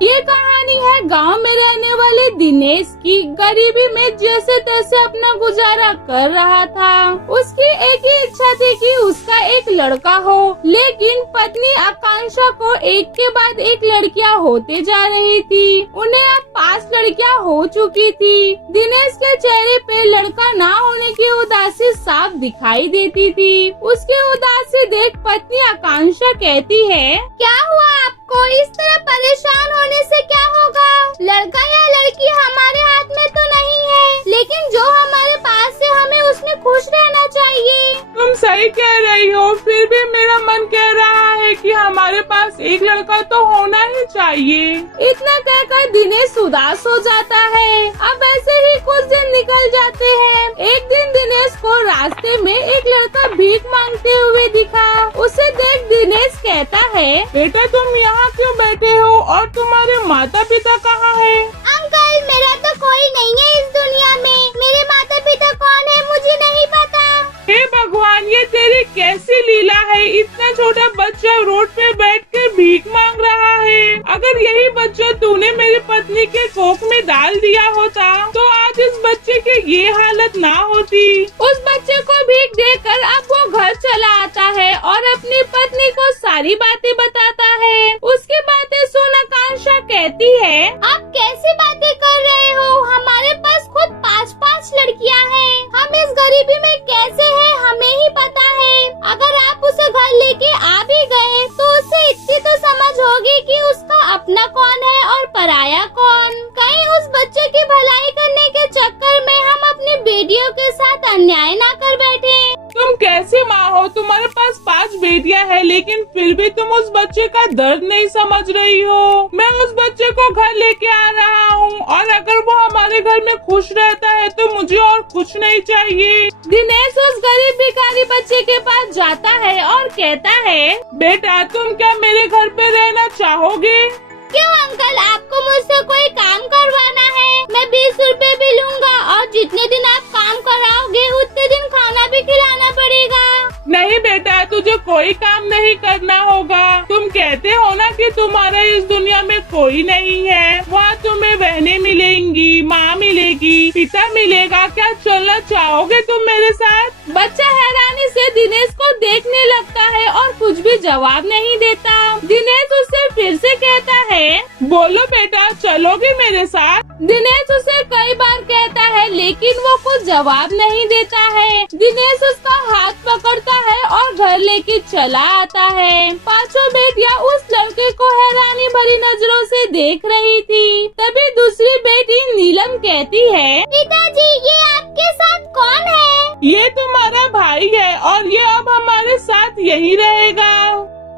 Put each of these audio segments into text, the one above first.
ये कहानी है गांव में रहने वाले दिनेश की। गरीबी में जैसे तैसे अपना गुजारा कर रहा था। उसकी एक ही इच्छा थी कि उसका एक लड़का हो, लेकिन पत्नी आकांक्षा को एक के बाद एक लड़कियां होते जा रही थी। उन्हें अब 5 लड़कियां हो चुकी थी। दिनेश के चेहरे पे लड़का ना होने की उदासी साफ दिखाई देती थी। उसकी उदासी देख पत्नी आकांक्षा कहती है, क्या हुआ आपको? इस तरह परेशान होने से क्या होगा? लड़का या लड़की हमारे हाथ में तो नहीं है, लेकिन जो हमारे पास है हमें उसमें खुश रहना चाहिए। तुम सही कह रही हो, फिर भी मेरा मन कह रहा है कि हमारे पास एक लड़का तो होना ही चाहिए। इतना कहकर दिनेश उदास हो जाता है। अब ऐसे ही कुछ दिन निकल जाते हैं। एक दिन दिनेश को रास्ते में एक लड़का भीख मांगते हुए दिखा। उसे देख दिनेश कहता है, बेटा तुम यहाँ क्यों बैठे हो और तुम्हारे माता पिता कहाँ हैं? अंकल, मेरा तो कोई नहीं है इस दुनिया में। मेरे माता पिता कौन है मुझे नहीं पता। हे भगवान, ये तेरी कैसी लीला है? इतना छोटा बच्चा रोड पे बैठ कर भीख मांग रहा है। अगर यही बच्चा तूने मेरी पत्नी के कोख में डाल दिया होता तो आज इस बच्चे की ये हालत ना होती। उस बच्चे को भीख देकर अब वो घर चला आता है और अपनी पत्नी को सारी बातें बताता है। उसकी बातें सुन आकांक्षा कहती है, आप कैसी बातें कर रहे हो? हमारे पास खुद 5-5 लड़कियां हैं। हम इस गरीबी में कैसे हैं हमें ही पता है। अगर आप उसे घर लेके आ भी गए तो उससे इतनी तो समझ होगी कि उसका अपना कौन है और पराया कौन। कहीं उस बच्चे की भलाई करने के चक्कर में हम अपनी बेटियों के साथ अन्याय ना कर बैठे। तुम कैसी माँ हो? तुम्हारे पास 5 बेटियां हैं, लेकिन फिर भी तुम उस बच्चे का दर्द नहीं समझ रही हो। मैं उस बच्चे को घर लेके आ रहा हूँ और अगर वो हमारे घर में खुश रहता है तो मुझे और कुछ नहीं चाहिए। दिनेश उस गरीब भिखारी बच्चे के पास जाता है और कहता है, बेटा तुम क्या मेरे घर पे रहना चाहोगे? क्यों अंकल, आपको मुझसे कोई काम करवाना है? मैं 20 रुपए भी लूँगा और जितने दिन आप काम कराओगे उतने दिन खाना भी खिलाना पड़ेगा। नहीं बेटा, तुझे कोई काम नहीं करना होगा। तुम कहते हो ना कि तुम्हारा इस दुनिया में कोई नहीं है। वहाँ तुम्हें बहनें मिलेंगी, माँ मिलेगी, पिता मिलेगा। क्या चलना चाहोगे तुम मेरे साथ? बच्चा हैरानी से दिनेश को देखने लगता है और कुछ भी जवाब नहीं देता। दिनेश उससे फिर से कहता है, बोलो बेटा, चलोगे मेरे साथ? दिनेश उसे कई बार कहता है, लेकिन वो कुछ जवाब नहीं देता है। दिनेश उसका हाथ पकड़ता है और घर लेके चला आता है। 5 बेटियां उस लड़के को हैरानी भरी नजरों से देख रही थी। तभी दूसरी बेटी नीलम कहती है, पिताजी, ये आपके साथ कौन है? ये तुम्हारा भाई है और ये अब हमारे साथ यही रहेगा।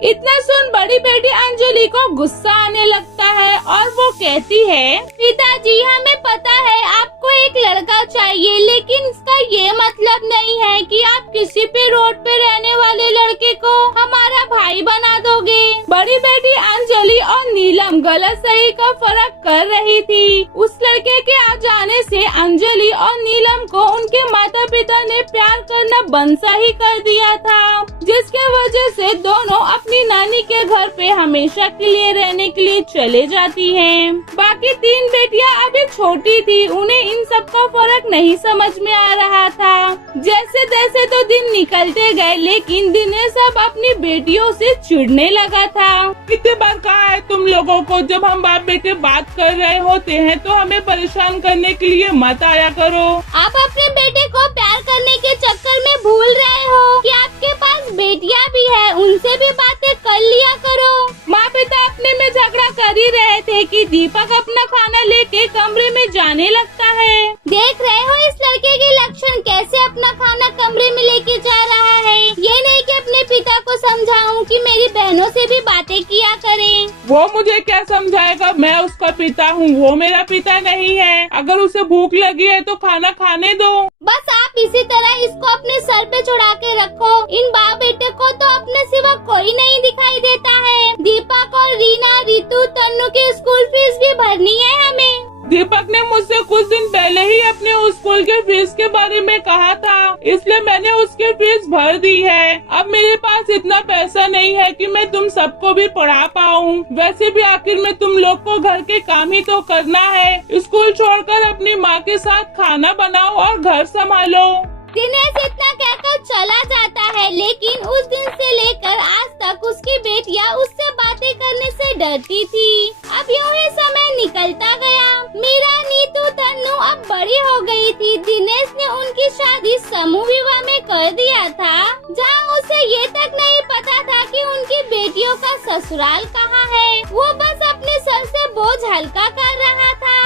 इतना सुन बड़ी बेटी अंजलि को गुस्सा आने लगता है और वो कहती है, पिताजी, हमें पता है आपको एक लड़का चाहिए, लेकिन इसका ये मतलब नहीं है कि आप किसी भी रोड पे रहने वाले लड़के को हमारा भाई बना दोगे। बड़ी बेटी अंजलि और नीलम गलत सही का फर्क कर रही थी। उस लड़के के आ जाने से अंजलि और नीलम को उनके माता पिता ने प्यार करना बंद सा ही कर दिया था, जिसके वजह से दोनों अपनी नानी के घर पे हमेशा के लिए रहने के लिए चले जाती हैं। बाकी 3 बेटियां अभी छोटी थी, उन्हें इन सब का फर्क नहीं समझ में आ रहा था। जैसे तैसे तो दिन निकलते गए, लेकिन दिनेश अब अपनी बेटियों से चिढ़ने लगा था। कितने बार कहा है तुम लोगों को, जब हम बाप बेटे बात कर रहे होते हैं तो हमें परेशान करने के लिए मत आया करो। आप अपने बेटे को प्यार करने के चक्कर में भूल रहे हो कि आपके पास बेटियां भी है, उनसे भी बातें कर लिया करो। माँ पिता अपने में झगड़ा कर ही रहे थे कि दीपक अपना खाना लेके कमरे में जाने लगता है। देख रहे हो इस लड़के के लक्षण, कैसे अपना खाना कमरे में लेके जा रहा है। ये नहीं कि अपने पिता को समझाऊं कि मेरी बहनों से भी बातें किया करें। वो मुझे क्या समझाएगा? मैं उसका पिता हूँ, वो मेरा पिता नहीं है। अगर उसे भूख लगी है तो खाना खाने दो। बस आप इसी तरह इसको अपने सर पे चढ़ा के रखो। इन बाप बेटे को तो अपने सिवा कोई नहीं दिखाई देता है। दीपक और रीना, रितु, तन्नू की स्कूल फीस भी भरनी है हमें। दीपक ने मुझसे कुछ दिन पहले ही अपने उस स्कूल के फीस के बारे में कहा था, इसलिए मैंने उसकी फीस भर दी है। अब मेरे पास इतना पैसा नहीं है कि मैं तुम सबको भी पढ़ा पाऊँ। वैसे भी आखिर में तुम लोग को घर के काम ही तो करना है। स्कूल छोड़कर अपनी माँ के साथ खाना बनाओ और घर संभालो। दिनेश इतना कहकर चला जाता है, लेकिन उस दिन से लेकर आज तक उसकी बेटियां उससे बातें करने से डरती थी। अब यूं ही समय निकलता गया। मीरा, नीतू, तन्नू अब बड़ी हो गई थी। दिनेश ने उनकी शादी समूह विवाह में कर दिया था, जहां उसे ये तक नहीं पता था कि उनकी बेटियों का ससुराल कहाँ है। वो बस अपने सर से बोझ हल्का कर रहा था।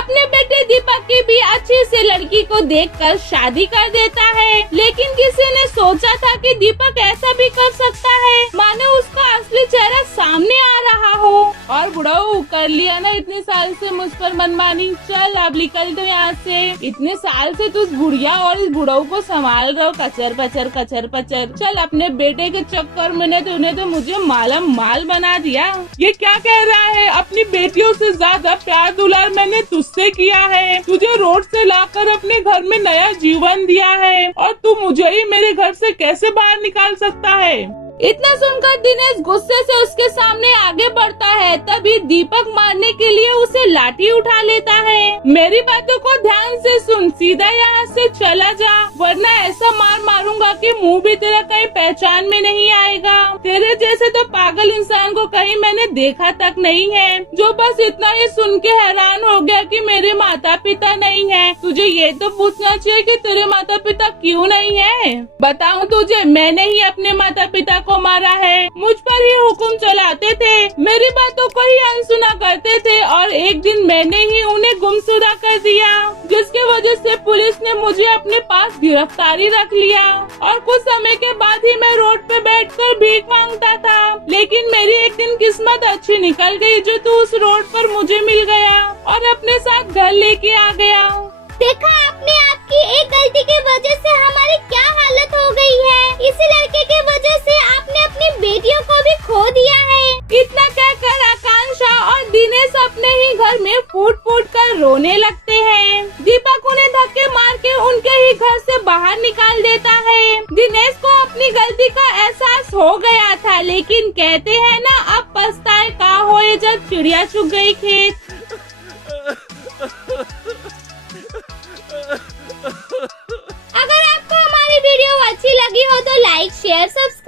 अपने बेटे दीपक की भी अच्छी सी लड़की को देखकर शादी कर देता है, लेकिन किसी ने सोचा था कि दीपक ऐसा भी कर सकता है, माने उसका असली चेहरा सामने आ रहा हो। और बुढ़ाऊ, कर लिया ना इतने साल से मुझ पर मनमानी, चल अब निकल दो यहाँ से। इतने साल से तू इस बुढ़िया और इस बुढ़ाऊ को संभाल रहा हो, कचर पचर। चल, अपने बेटे के चक्कर में तूने तो मुझे मालम माल बना दिया। ये क्या कह रहा है? अपनी बेटियों से ज्यादा प्यार दुलार मैंने तुझसे किया है। तुझे रोड से लाकर अपने घर में नया जीवन दिया है, और तू मुझे ही मेरे घर से कैसे बाहर निकाल सकता है? इतना सुनकर दिनेश गुस्से से उसके सामने आगे बढ़ता है। तभी दीपक मारने के लिए उसे लाठी उठा लेता है। मेरी बातों को ध्यान से सुन, सीधा यहाँ से चला जा, वरना ऐसा मार मारूंगा कि मुंह भी तेरा कहीं पहचान में नहीं आएगा। तेरे जैसे तो पागल इंसान को कहीं मैंने देखा तक नहीं है, जो बस इतना ही सुन के हैरान हो गया कि मेरे माता पिता नहीं है। तुझे ये तो पूछना चाहिए कि तेरे माता पिता क्यों नहीं है। बताऊं तुझे, मैंने ही अपने माता पिता को मारा है। मुझ पर ही हुक्म चलाते थे, मेरी बातों को ही अनसुना करते थे, और एक दिन मैंने ही उन्हें गुमशुदा कर दिया, जिसकी वजह से पुलिस ने मुझे अपने पास गिरफ्तारी रख लिया। और कुछ समय के बाद ही मैं रोड पे बैठकर भीख मांगता था, लेकिन मेरी एक दिन किस्मत अच्छी निकल गई, जो तू उस रोड पर मुझे मिल गया और अपने साथ घर लेके आ गया। देखा आपने, आपकी एक गलती की वजह से हमारी क्या हालत हो गई है। इसी लड़के की वजह से आपने अपनी बेटियों को भी खो दिया है। इतना कहकर आकांक्षा और दिनेश अपने ही घर में फूट कर रोने लगते हैं। दीपक उन्हें धक्के मार के उनके ही घर से बाहर निकाल देता है। दिनेश को अपनी गलती का एहसास हो गया था, लेकिन कहते हैं ना, अब पछताए का होए जब चिड़िया चुग गई खेत। अगर आपको हमारी वीडियो अच्छी लगी हो तो लाइक, शेयर, सब्सक्राइब